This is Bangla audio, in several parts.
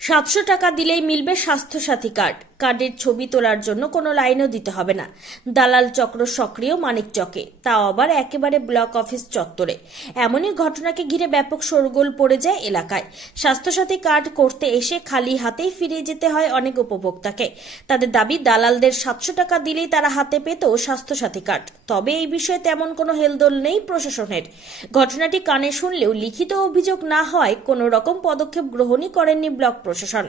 সাতশো টাকা দিলেই মিলবে স্বাস্থ্যসাথী কার্ড। কার্ডের ছবি তোলার জন্য কোনো লাইনও দিতে হবে না। দালাল চক্র সক্রিয়, মানিক চকে। তাও আবার একেবারে ব্লক অফিস চত্বরে। এমনই ঘটনাকে ঘিরে ব্যাপক শোরগোল পড়ে যায় এলাকায়। স্বাস্থ্যসাথী কার্ড করতে এসে খালি হাতেই ফিরে যেতে হয় অনেক উপভোক্তাকে। তাদের দাবি, দালালদের সাতশো টাকা দিলেই তারা হাতে পেত স্বাস্থ্যসাথী কার্ড। তবে এই বিষয়ে তেমন কোনো হেলদোল নেই প্রশাসনের। ঘটনাটি কানে শুনলেও লিখিত অভিযোগ না হয় কোনো রকম পদক্ষেপ গ্রহণই করেননি ব্লক প্রশাসন।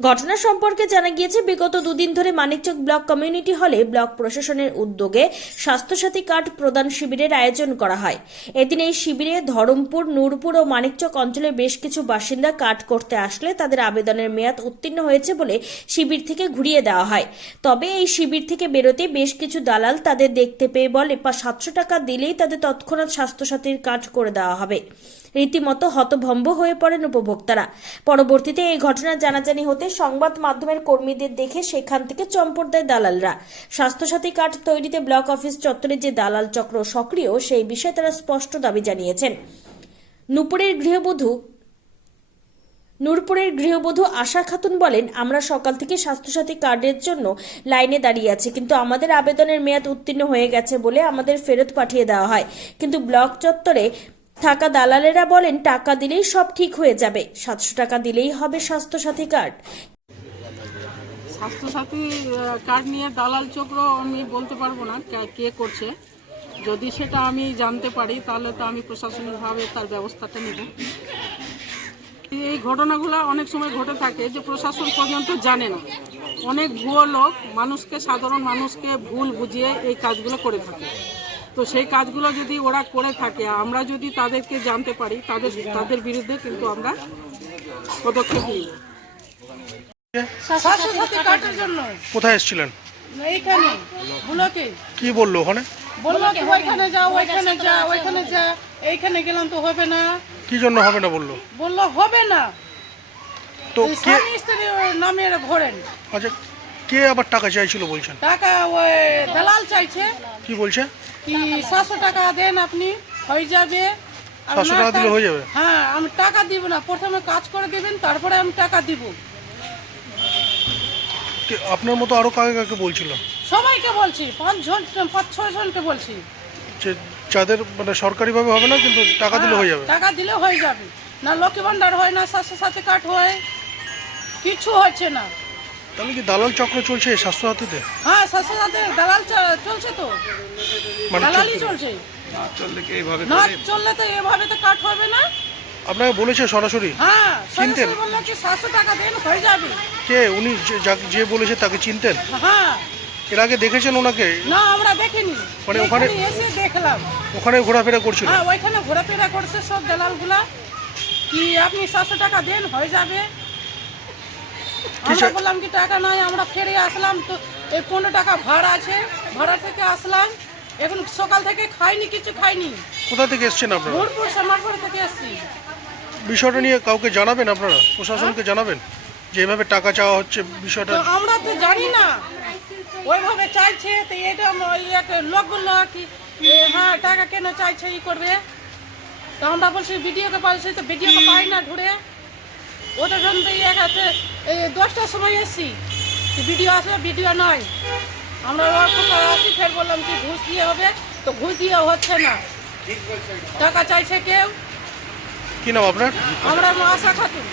ঘটনা সম্পর্কে জানা গিয়েছে, বিগত দুদিন ধরে মানিকচক ব্লক কমিউনিটি হলে ব্লক প্রশাসনের উদ্যোগে স্বাস্থ্যসাথী কার্ড প্রদান শিবিরের আয়োজন করা হয়। এদিন এই শিবিরে ধরমপুর, নূরপুর ও মানিকচক অঞ্চলের বেশ কিছু বাসিন্দা কার্ড করতে আসলে তাদের আবেদনের মেয়াদ উত্তীর্ণ হয়েছে বলে শিবির থেকে ঘুরিয়ে দেওয়া হয়। তবে এই শিবির থেকে বেরোতে বেশ কিছু দালাল তাদের দেখতে পেয়ে বলে, পা সাতশো টাকা দিলেই তাদের তৎক্ষণাৎ স্বাস্থ্যসাথীর কার্ড করে দেওয়া হবে। রীতিমতো হতভম্ব হয়ে পড়েন উপভোক্তারা। পরবর্তীতে এই ঘটনা জানাজানি হতে সংবাদ মাধ্যমের কর্মীদের দেখে সেখান থেকে চম্পট দেয় দালালরা। স্বাস্থ্যসাথী কার্ড তৈরিতে ব্লক অফিস চত্বরে যে দালাল চক্র সক্রিয়, সেই বিষয়ে তারা স্পষ্ট দাবি জানিয়েছেন। নুপুরের গৃহবধূ, নূরপুরের গৃহবধূ আশা খাতুন বলেন, আমরা সকাল থেকে স্বাস্থ্যসাথী কার্ডের জন্য লাইনে দাঁড়িয়ে আছি, কিন্তু আমাদের আবেদনের মেয়াদ উত্তীর্ণ হয়ে গেছে বলে আমাদের ফেরত পাঠিয়ে দেওয়া হয়। কিন্তু ব্লক চত্বরে থাকা দালালেরা বলেন, টাকা দিলেই সব ঠিক হয়ে যাবে। সাতশো টাকা দিলেই হবে স্বাস্থ্যসাথী কার্ড। স্বাস্থ্যসাথী কার্ড নিয়ে দালাল চক্র আমি বলতে পারব না কে করছে। যদি সেটা আমি জানতে পারি, তাহলে তো আমি প্রশাসনিকভাবে তার ব্যবস্থাটা নেব। এই ঘটনাগুলো অনেক সময় ঘটে থাকে যে প্রশাসন পর্যন্ত জানে না। অনেক ভুয়ো লোক, মানুষকে, সাধারণ মানুষকে ভুল বুঝিয়ে এই কাজগুলো করে থাকে। তো সেই কাজগুলো যদি ওরা করে থাকে আমরা যদি তাদেরকে জানতে পারি তাদের তাদের বিরুদ্ধে কিন্তু আমরা পদক্ষেপ নিব জন্য। কোথায় এসেছিলেন? এইখানে ব্লকে। কি বলল ওখানে? বলল কি ওইখানে যা ওইখানে যা ওইখানে যা এইখানে গেলাম তো হবে না। কি জন্য হবে না বলল? বলল হবে না। তো কে স্বামী স্ত্রী নামে ঘোরেন আচ্ছা কে আবার টাকা চাইছিল বলছেন? টাকা ওই চাইছে কি বলছে? কি সাতশো টাকা দেন আপনি হয়ে যাবে। আর 700 না টাকা দিলে হয়ে যাবে? হ্যাঁ আমি টাকা দিব না প্রথমে কাজ করে দিবেন তারপরে আমি টাকা দিব। আপনার মতো আরও কাকে কাকে বলছিল সবাইকে বলছি পাঁচ জন পাঁচ ছয় জনকে বলছি। যে যাদের মানে সরকারিভাবে হবে না কিন্তু টাকা দিলে হয়ে যাবে। হ্যাঁ, টাকা দিলে হয়ে যাবে। না লক্ষ্মী ভান্ডার হয় না স্বাস্থ্য সাথে কাট হয়। কিছু হচ্ছে না। তাহলে কি দালাল চক্র চলছে এই স্বাস্থ্যসাথীতে হ্যাঁ স্বাস্থ্য সাথে দালাল চ- চলছে তো। মানে দালালি চলছে? না চললে কি এইভাবে না করে? চললে তো এভাবে তো কাট হবে না। আপনাকে বলেছে সরাসরি? হ্যাঁ চিনতেন? সরাসরি বলল কি সাতশো টাকা দেন হয়ে যাবে। কে? উনি যে- যাকে- যে বলেছে তাকে চিনতেন? হ্যাঁ। এর আগে দেখেছেন ওনাকে? না আমরা দেখিনি। মানে ওখানে- এখানে এসে দেখলাম। ওখানে ঘোরাফেরা করছিল? হ্যাঁ ওইখানে ঘোরাফেরা করছে সব দালালগুলা। কি আপনি সাতশো টাকা দেন হয়ে যাবে। আমরা বললাম কি টাকা নাই আমরা ফিরে আসলাম তো এই পনেরো টাকা ভাড়া আছে ভাড়া থেকে আসলাম এখন সকাল থেকে খাইনি কিছু খাইনি। কোথা থেকে এসছেন আপনারা? ভোরপুর সামারপুর থেকে এসছি। বিষয়টা নিয়ে কাউকে জানাবেন আপনারা? প্রশাসনকে জানাবেন যে এভাবে টাকা চাওয়া হচ্ছে বিষয়টা? তো আমরা তো জানি না। ওইভাবে চাইছে তো এটা আম- ওই এক লোক কি এ, হ্যাঁ টাকা কেন চাইছে ই করবে? তো আমরা বলছি ভিডিওকে পাইছি তো ভিডিওকে পাই না ঘুরে। ওটা জন্য তো এক হাতে এই দশটার সময় এসছি। ভিডিও আসবে ভিডিও নয়। আমরা আছি আসি ফের বললাম কি ঘুষ দিয়ে হবে তো ঘুষ দিয়ে হচ্ছে না। টাকা চাইছে কেউ? কি নাম আপনার? আমরা আশা খাতুন।